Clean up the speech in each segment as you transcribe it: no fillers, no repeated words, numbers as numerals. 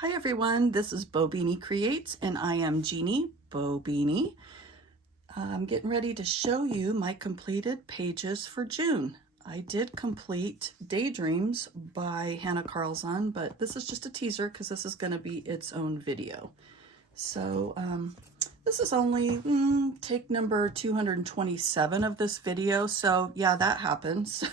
Hi everyone, this is BoBeanie Creates and I am Jeannie, BoBeanie. I'm getting ready to show you my completed pages for June. I did complete Daydreams by Hannah Carlzon, but this is just a teaser because this is going to be its own video. So this is only take number 227 of this video, so yeah, that happened. So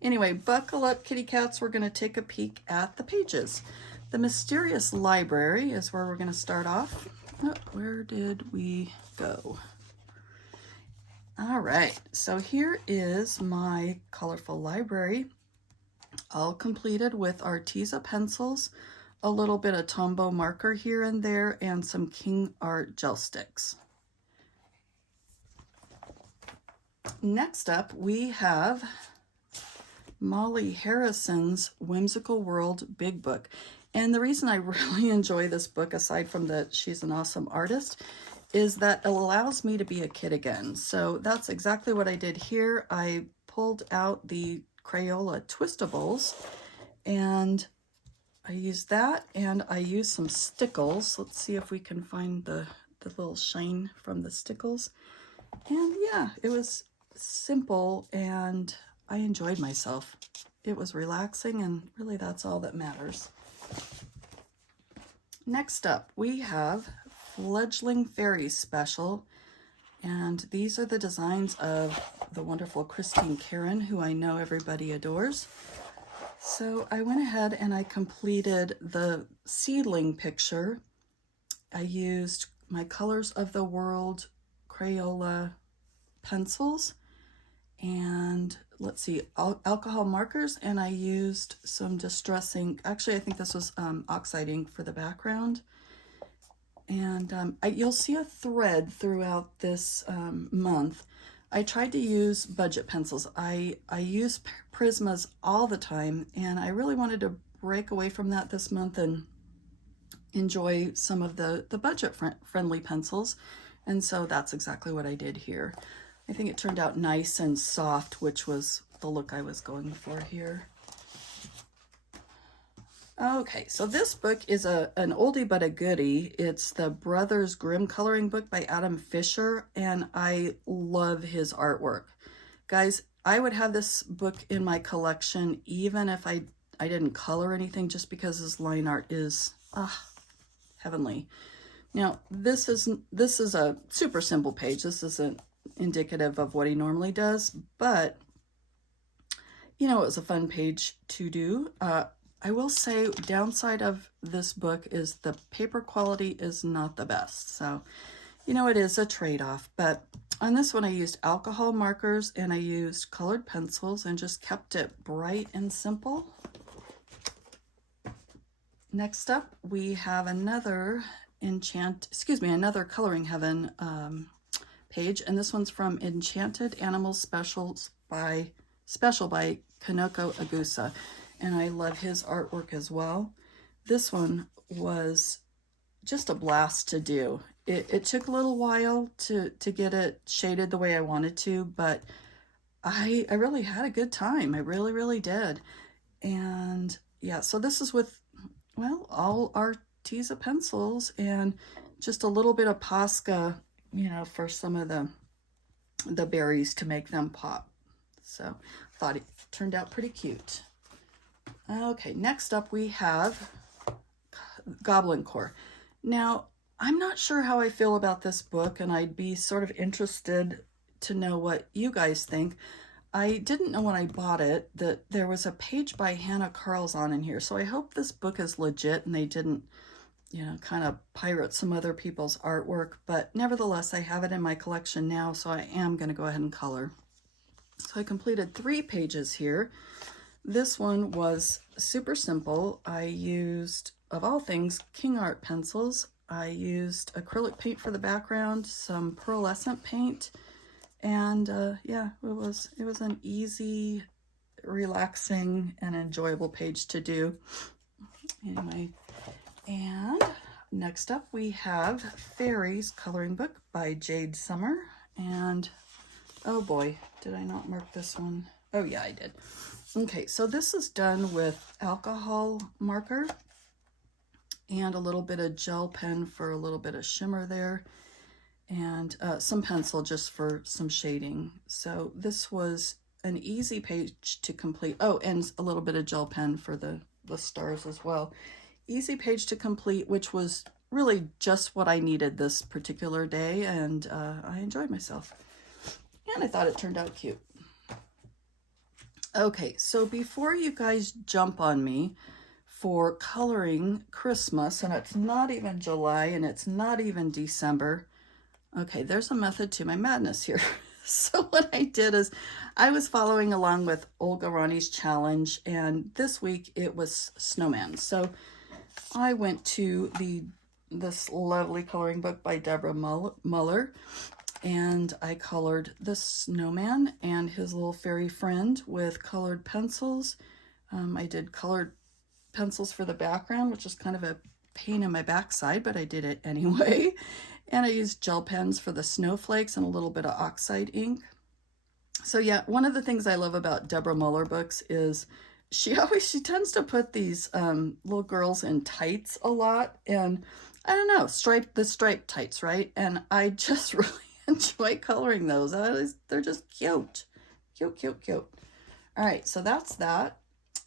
anyway, buckle up kitty cats, we're going to take a peek at the pages. The Mysterious Library is where we're going to start off. Oh, where did we go? All right, so here is my colorful library, all completed with Arteza pencils, a little bit of Tombow marker here and there, and some King Art gel sticks. Next up, we have Molly Harrison's Whimsical World Big Book. And the reason I really enjoy this book, aside from that she's an awesome artist, is that it allows me to be a kid again. So that's exactly what I did here. I pulled out the Crayola Twistables and I used that, and I used some stickles. Let's see if we can find the little shine from the stickles. And yeah, it was simple and I enjoyed myself. It was relaxing, and really that's all that matters. Next up, we have Fledgling Fairies Special, and these are the designs of the wonderful Christine Karen, who I know everybody adores. So I went ahead and I completed the seedling picture. I used my Colors of the World Crayola pencils and let's see, alcohol markers, and I used some distress ink. Actually, I think this was oxide ink for the background. And you'll see a thread throughout this month. I tried to use budget pencils. I use Prismas all the time, and I really wanted to break away from that this month and enjoy some of the budget friendly pencils. And so that's exactly what I did here. I think it turned out nice and soft, which was the look I was going for here. Okay, so this book is an oldie but a goodie. It's the Brothers Grimm coloring book by Adam Fisher, and I love his artwork. Guys, I would have this book in my collection even if I didn't color anything, just because his line art is heavenly. Now, this is a super simple page. This isn't indicative of what he normally does, but you know, it was a fun page to do. I will say downside of this book is the paper quality is not the best. So, you know, it is a trade-off, but on this one I used alcohol markers and I used colored pencils and just kept it bright and simple. Next up, we have another another Coloring Heaven page, and this one's from Enchanted Animals Special by Kanoko Agusa, and I love his artwork as well. This one was just a blast to do. It took a little while to get it shaded the way I wanted to, but I really had a good time. I really did. And yeah, so this is with, well, all Arteza pencils and just a little bit of Posca, you know, for some of the berries to make them pop. So I thought it turned out pretty cute. Okay, next up we have Goblin Core. Now, I'm not sure how I feel about this book, and I'd be sort of interested to know what you guys think. I didn't know when I bought it that there was a page by Hannah Carlzon in here, so I hope this book is legit and they didn't, you know, kind of pirate some other people's artwork, but nevertheless, I have it in my collection now, so I am going to go ahead and color. So I completed 3 pages here. This one was super simple. I used, of all things, King Art pencils. I used acrylic paint for the background, some pearlescent paint, and yeah, it was an easy, relaxing, and enjoyable page to do. Anyway, and next up we have Fairies Coloring Book by Jade Summer, and oh boy, did I not mark this one? Oh yeah, I did. Okay, so this is done with alcohol marker, and a little bit of gel pen for a little bit of shimmer there, and some pencil just for some shading. So this was an easy page to complete. Oh, and a little bit of gel pen for the stars as well. Easy page to complete, which was really just what I needed this particular day, and I enjoyed myself. And I thought it turned out cute. Okay, so before you guys jump on me for coloring Christmas, and it's not even July and it's not even December, okay, there's a method to my madness here. So what I did is I was following along with Olga Rani's challenge, and this week it was snowman. So I went to this lovely coloring book by Deborah Muller, and I colored the snowman and his little fairy friend with colored pencils. I did colored pencils for the background, which is kind of a pain in my backside, but I did it anyway. And I used gel pens for the snowflakes and a little bit of oxide ink. So yeah, one of the things I love about Deborah Muller books is she tends to put these little girls in tights a lot, and I don't know, the striped tights, right? And I just really enjoy coloring those. They're just cute. Cute. All right, so that's that.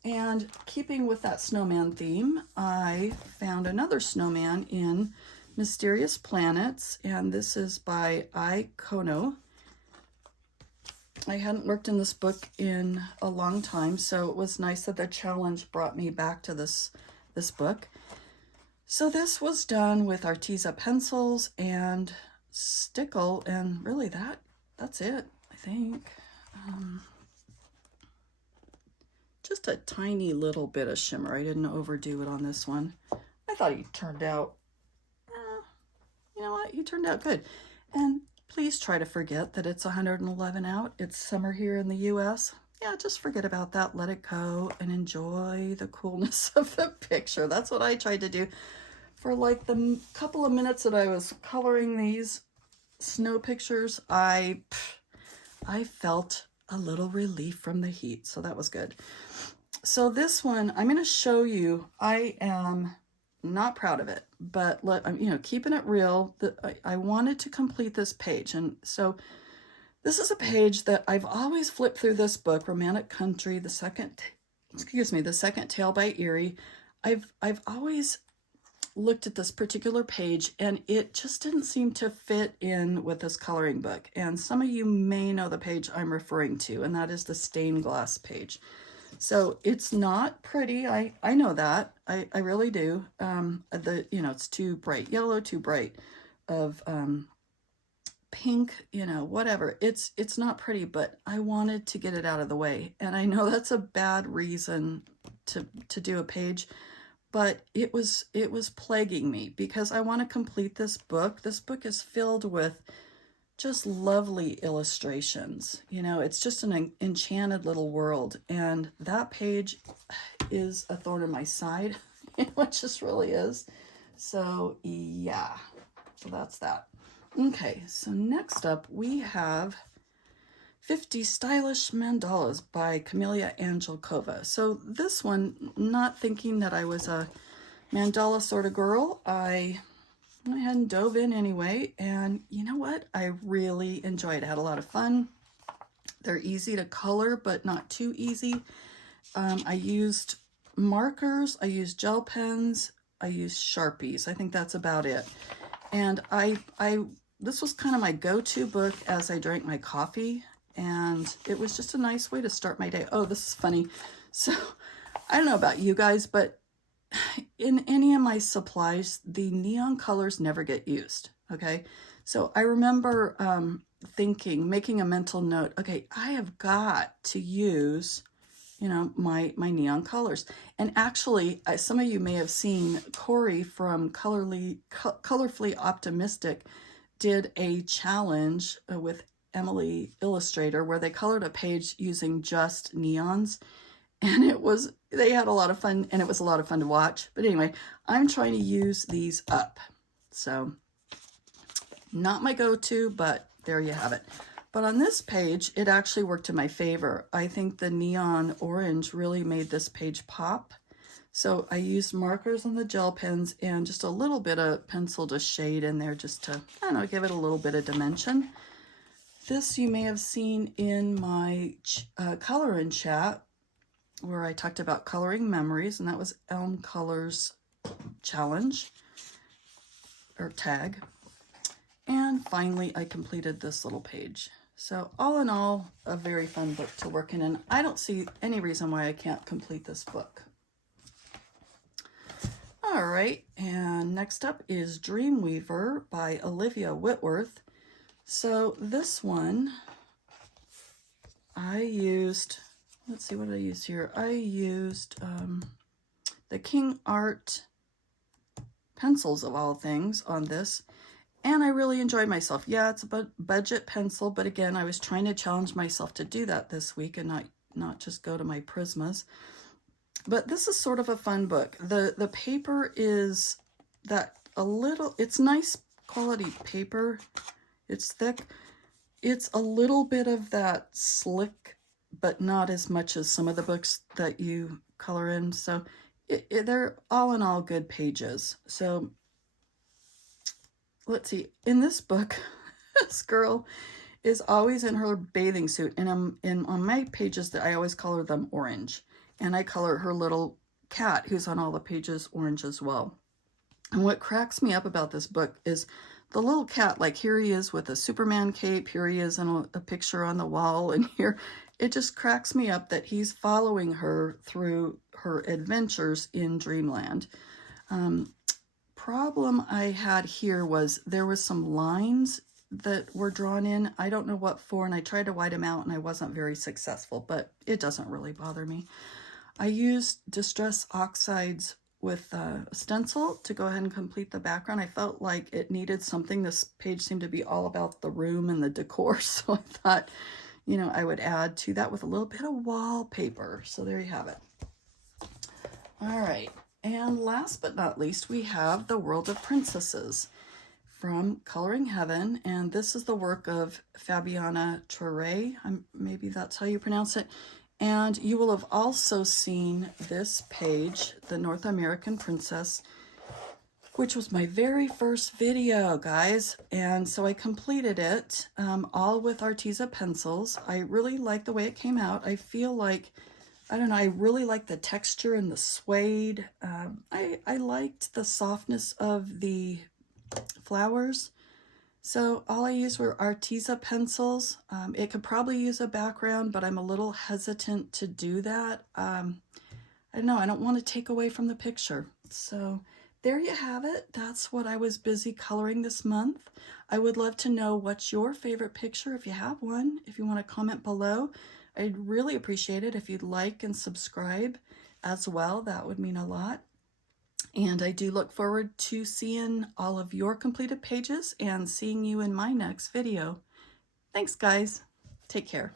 And keeping with that snowman theme, I found another snowman in Mysterious Planets, and this is by I. Kono. I hadn't worked in this book in a long time, so it was nice that the challenge brought me back to this book. So this was done with Arteza pencils and stickle, and really that's it, I think. Just a tiny little bit of shimmer. I didn't overdo it on this one. I thought he turned out, you know what, he turned out good. And please try to forget that it's 111 out. It's summer here in the US. Yeah, just forget about that. Let it go and enjoy the coolness of the picture. That's what I tried to do. For like the couple of minutes that I was coloring these snow pictures, I felt a little relief from the heat, so that was good. So this one, I'm going to show you, I am not proud of it, but I'm keeping it real. I wanted to complete this page, and so this is a page that I've always flipped through this book, Romantic Country, the second tale by Erie. I've always looked at this particular page, and it just didn't seem to fit in with this coloring book. And some of you may know the page I'm referring to, and that is the stained glass page. So it's not pretty. I know that. I really do. It's too bright yellow, too bright of pink, whatever. It's not pretty, but I wanted to get it out of the way. And I know that's a bad reason to do a page, but it was plaguing me because I want to complete this book. This book is filled with just lovely illustrations. It's just an enchanted little world, and that page is a thorn in my side. It just really is. So yeah, so that's that. Okay, so next up we have 50 Stylish Mandalas by Camelia Angelkova. So this one, not thinking that I was a mandala sort of girl, I went ahead and dove in anyway, and you know what? I really enjoyed it. I had a lot of fun. They're easy to color, but not too easy. I used markers, I used gel pens, I used Sharpies. I think that's about it. And this was kind of my go-to book as I drank my coffee, and it was just a nice way to start my day. Oh, this is funny. So I don't know about you guys, but in any of my supplies, the neon colors never get used, okay? So I remember making a mental note, okay, I have got to use, my neon colors. And actually, some of you may have seen Corey from Colorfully Optimistic did a challenge with Emily Illustrator where they colored a page using just neons. And they had a lot of fun, and it was a lot of fun to watch. But anyway, I'm trying to use these up. So not my go-to, but there you have it. But on this page, it actually worked in my favor. I think the neon orange really made this page pop. So I used markers on the gel pens and just a little bit of pencil to shade in there just to, I don't know, give it a little bit of dimension. This you may have seen in my color in chat where I talked about coloring memories, and that was Elm Colors challenge or tag. And finally, I completed this little page. So all in all, a very fun book to work in, and I don't see any reason why I can't complete this book. All right, and next up is Dreamweaver by Olivia Whitworth. So this one, I used, let's see what I used here. I used the King Art pencils of all things on this. And I really enjoyed myself. Yeah, it's a budget pencil, but again, I was trying to challenge myself to do that this week and not just go to my Prismas. But this is sort of a fun book. The paper is it's nice quality paper. It's thick. It's a little bit of that slick, but not as much as some of the books that you color in. So they're all in all good pages. So let's see, in this book, this girl is always in her bathing suit, and on my pages that I always color them orange, and I color her little cat who's on all the pages orange as well. And what cracks me up about this book is the little cat, like here he is with a Superman cape, here he is in a picture on the wall, and here it just cracks me up that he's following her through her adventures in Dreamland. Problem I had here was there was some lines that were drawn in. I don't know what for, and I tried to white them out and I wasn't very successful, but it doesn't really bother me. I used Distress Oxides with a stencil to go ahead and complete the background. I felt like it needed something. This page seemed to be all about the room and the decor, so I thought, you know, I would add to that with a little bit of wallpaper. So there you have it. All right. And last but not least, we have The World of Princesses from Coloring Heaven. And this is the work of Fabiana Traoré. Maybe that's how you pronounce it. And you will have also seen this page, The North American Princess, which was my very first video, guys. And so I completed it all with Arteza pencils. I really like the way it came out. I feel like, I don't know, I really like the texture and the suede. I liked the softness of the flowers. So all I used were Arteza pencils. It could probably use a background, but I'm a little hesitant to do that. I don't know, I don't want to take away from the picture. So there you have it. That's what I was busy coloring this month. I would love to know what's your favorite picture, if you have one. If you want to comment below, I'd really appreciate it if you'd like and subscribe as well. That would mean a lot. And I do look forward to seeing all of your completed pages and seeing you in my next video. Thanks, guys. Take care.